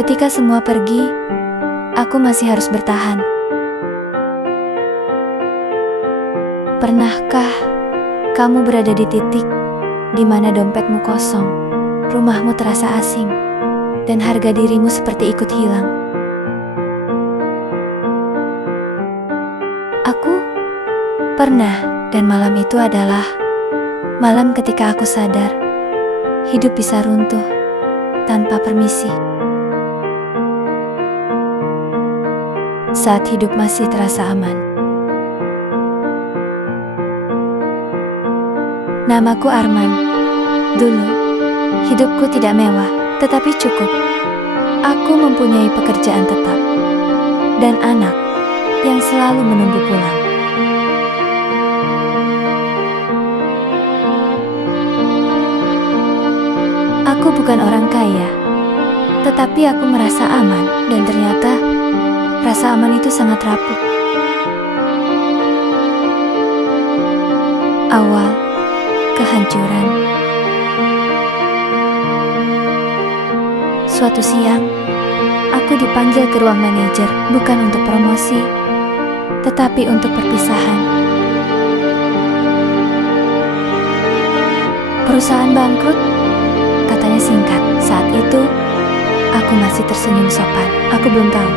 Ketika semua pergi, aku masih harus bertahan. Pernahkah kamu berada di titik di mana dompetmu kosong, rumahmu terasa asing, dan harga dirimu seperti ikut hilang? Aku pernah, dan malam itu adalah malam ketika aku sadar hidup bisa runtuh tanpa permisi. Saat hidup masih terasa aman. Namaku Arman. Dulu, hidupku tidak mewah, tetapi cukup. Aku mempunyai pekerjaan tetap dan anak yang selalu menunggu pulang. Aku bukan orang kaya, tetapi aku merasa aman, dan ternyata rasa aman itu sangat rapuh. Awal kehancuran. Suatu siang, aku dipanggil ke ruang manajer, bukan untuk promosi, tetapi untuk perpisahan. Perusahaan bangkrut, katanya singkat. Saat itu, aku masih tersenyum sopan. Aku belum tahu,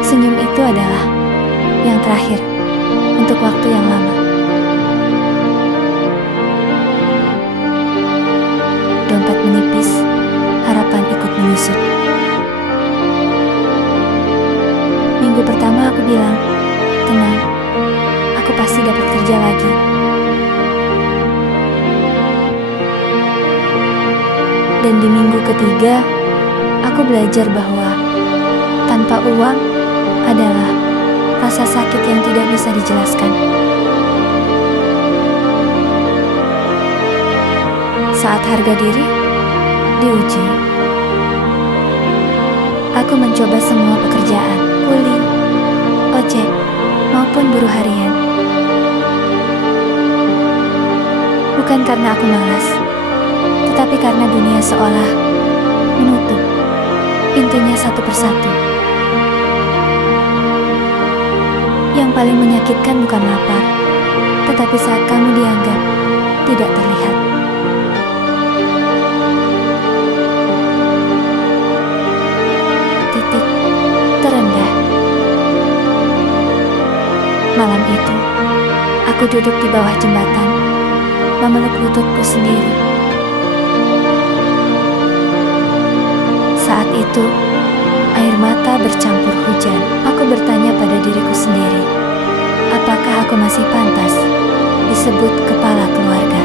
senyum itu adalah yang terakhir untuk waktu yang lama. Dompet menipis, harapan ikut menyusut. Minggu pertama aku bilang, tenang, aku pasti dapat kerja lagi. Dan di minggu ketiga, aku belajar bahwa tanpa uang adalah rasa sakit yang tidak bisa dijelaskan. Saat harga diri diuji, aku mencoba semua pekerjaan, kuli, ojek, maupun buruh harian. Bukan karena aku malas, tetapi karena dunia seolah menutup pintunya satu persatu. Yang paling menyakitkan bukan lapar, tetapi saat kamu dianggap tidak terlihat. Titik terendah. Malam itu, aku duduk di bawah jembatan, memeluk lututku sendiri. Saat itu, air mata bercampur hujan. Aku bertanya pada diriku sendiri, apakah aku masih pantas disebut kepala keluarga?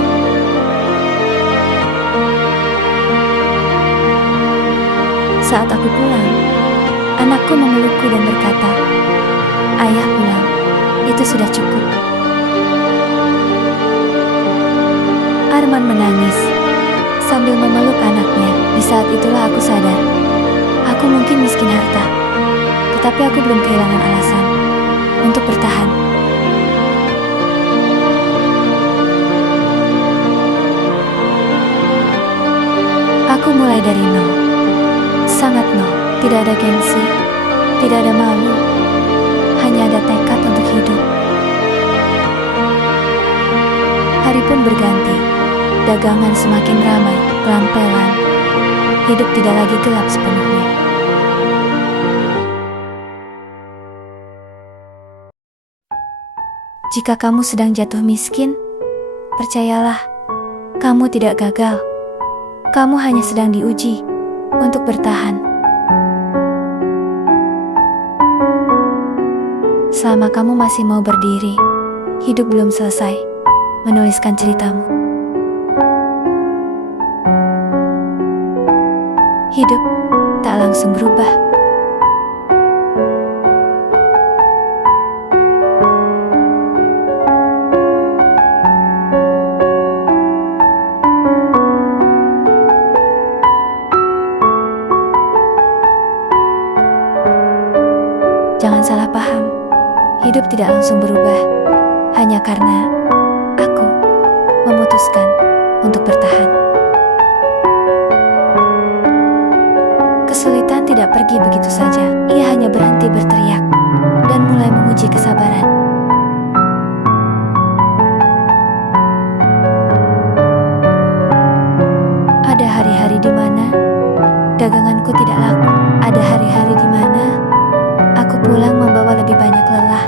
Saat aku pulang, anakku memelukku dan berkata, "Ayah pulang, itu sudah cukup." Arman menangis sambil memeluk anaknya. Di saat itulah aku sadar, aku mungkin miskin harta, tetapi aku belum kehilangan alasan untuk bertahan. Aku mulai dari nol, sangat nol. Tidak ada gengsi, tidak ada malu, hanya ada tekad untuk hidup. Hari pun berganti, dagangan semakin ramai, pelan-pelan. Hidup tidak lagi gelap sepenuhnya. Jika kamu sedang jatuh miskin, percayalah, kamu tidak gagal. Kamu hanya sedang diuji untuk bertahan. Selama kamu masih mau berdiri, hidup belum selesai menuliskan ceritamu. Hidup tak langsung berubah. Jangan salah paham, hidup tidak langsung berubah hanya karena aku memutuskan untuk bertahan. Kesulitan tidak pergi begitu saja. Ia hanya berhenti berteriak dan mulai menguji kesabaran. Ada hari-hari di mana daganganku tidak laku. Ada hari-hari di mana aku pulang membawa lebih banyak lelah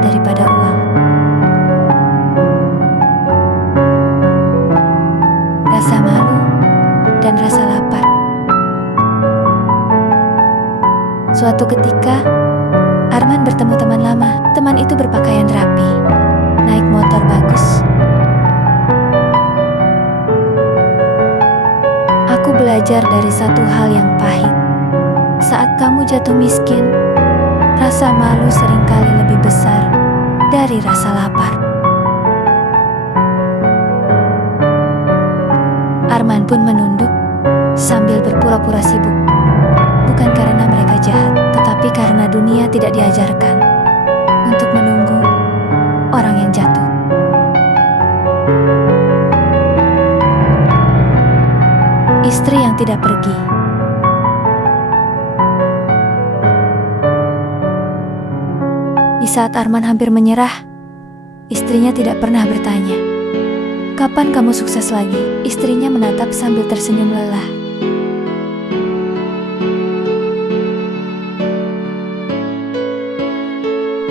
daripada uang. Rasa malu dan rasa lapar. Suatu ketika, Arman bertemu teman lama. Teman itu berpakaian rapi, naik motor bagus. Aku belajar dari satu hal yang pahit. Saat kamu jatuh miskin, rasa malu seringkali lebih besar dari rasa lapar. Arman pun menunduk sambil berpura-pura sibuk. Bukan karena mereka jahat, tetapi karena dunia tidak diajarkan untuk menunggu orang yang jatuh. Istri yang tidak pergi. Di saat Arman hampir menyerah, istrinya tidak pernah bertanya, "Kapan kamu sukses lagi?" Istrinya menatap sambil tersenyum lelah.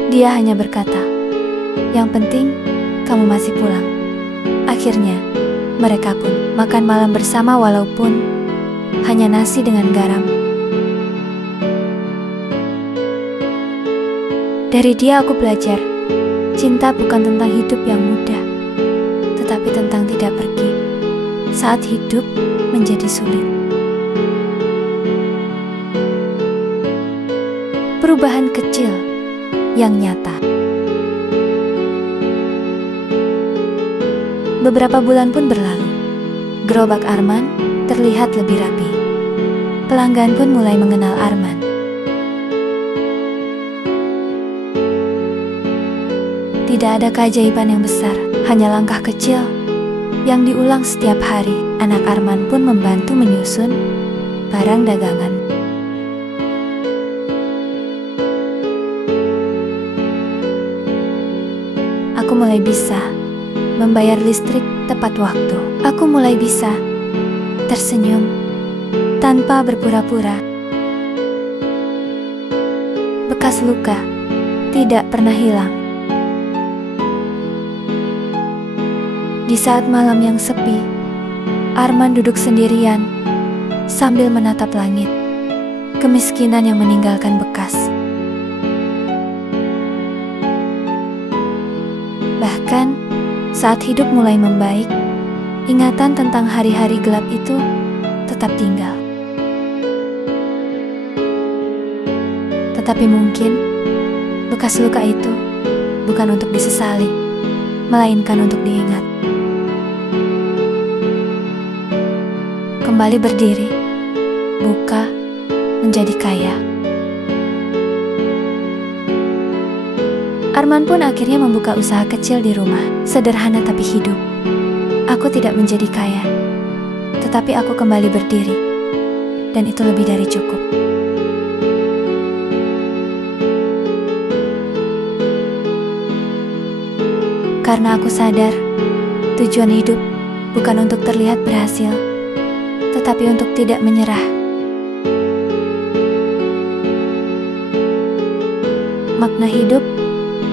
Dia hanya berkata, "Yang penting, kamu masih pulang." Akhirnya, mereka pun makan malam bersama walaupun hanya nasi dengan garam. Dari dia aku belajar, cinta bukan tentang hidup yang mudah, tetapi tentang tidak pergi saat hidup menjadi sulit. Perubahan kecil yang nyata. Beberapa bulan pun berlalu. Gerobak Arman terlihat lebih rapi. Pelanggan pun mulai mengenal Arman. Tidak ada keajaiban yang besar, hanya langkah kecil yang diulang setiap hari. Anak Arman pun membantu menyusun barang dagangan. Aku mulai bisa membayar listrik tepat waktu. Aku mulai bisa tersenyum tanpa berpura-pura. Bekas luka tidak pernah hilang. Di saat malam yang sepi, Arman duduk sendirian sambil menatap langit. Kemiskinan yang meninggalkan bekas. Bahkan saat hidup mulai membaik, ingatan tentang hari-hari gelap itu tetap tinggal. Tetapi mungkin bekas luka itu bukan untuk disesali, melainkan untuk diingat. Kembali berdiri, buka, menjadi kaya. Arman pun akhirnya membuka usaha kecil di rumah, sederhana tapi hidup. Aku tidak menjadi kaya, tetapi aku kembali berdiri, dan itu lebih dari cukup. Karena aku sadar, tujuan hidup bukan untuk terlihat berhasil, tetapi untuk tidak menyerah. Makna hidup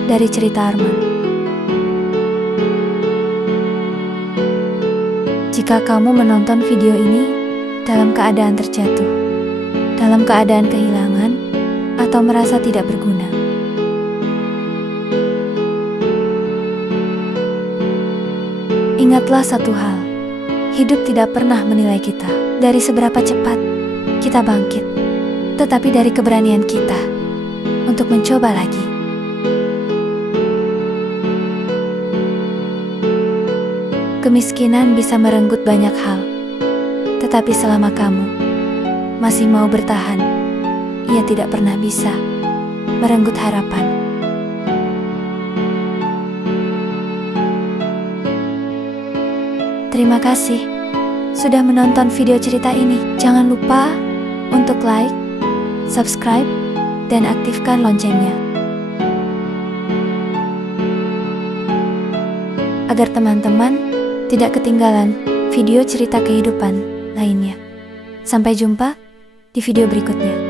dari cerita Arman. Jika kamu menonton video ini dalam keadaan terjatuh, dalam keadaan kehilangan, atau merasa tidak berguna, ingatlah satu hal, hidup tidak pernah menilai kita dari seberapa cepat kita bangkit, tetapi dari keberanian kita untuk mencoba lagi. Kemiskinan bisa merenggut banyak hal, tetapi selama kamu masih mau bertahan, ia tidak pernah bisa merenggut harapan. Terima kasih sudah menonton video cerita ini. Jangan lupa untuk like, subscribe, dan aktifkan loncengnya. Agar teman-teman tidak ketinggalan video cerita kehidupan lainnya. Sampai jumpa di video berikutnya.